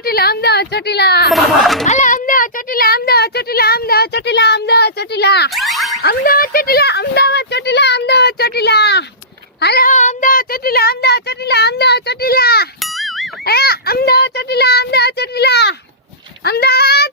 ચોટીલા અમદાવાદ ચોટીલા અલે અમદાવાદ ચોટીલા અમદાવાદ ચોટીલા અમદાવાદ ચોટીલા અમદાવાદ ચોટીલા અમદાવાદ ચોટીલા અમદાવાદ ચોટીલા અમદાવાદ ચોટીલા હાલો અમદાવાદ ચોટીલા અમદાવાદ ચોટીલા અમદાવાદ ચોટીલા એ અમદાવાદ ચોટીલા અમદાવાદ ચોટીલા અમદાવાદ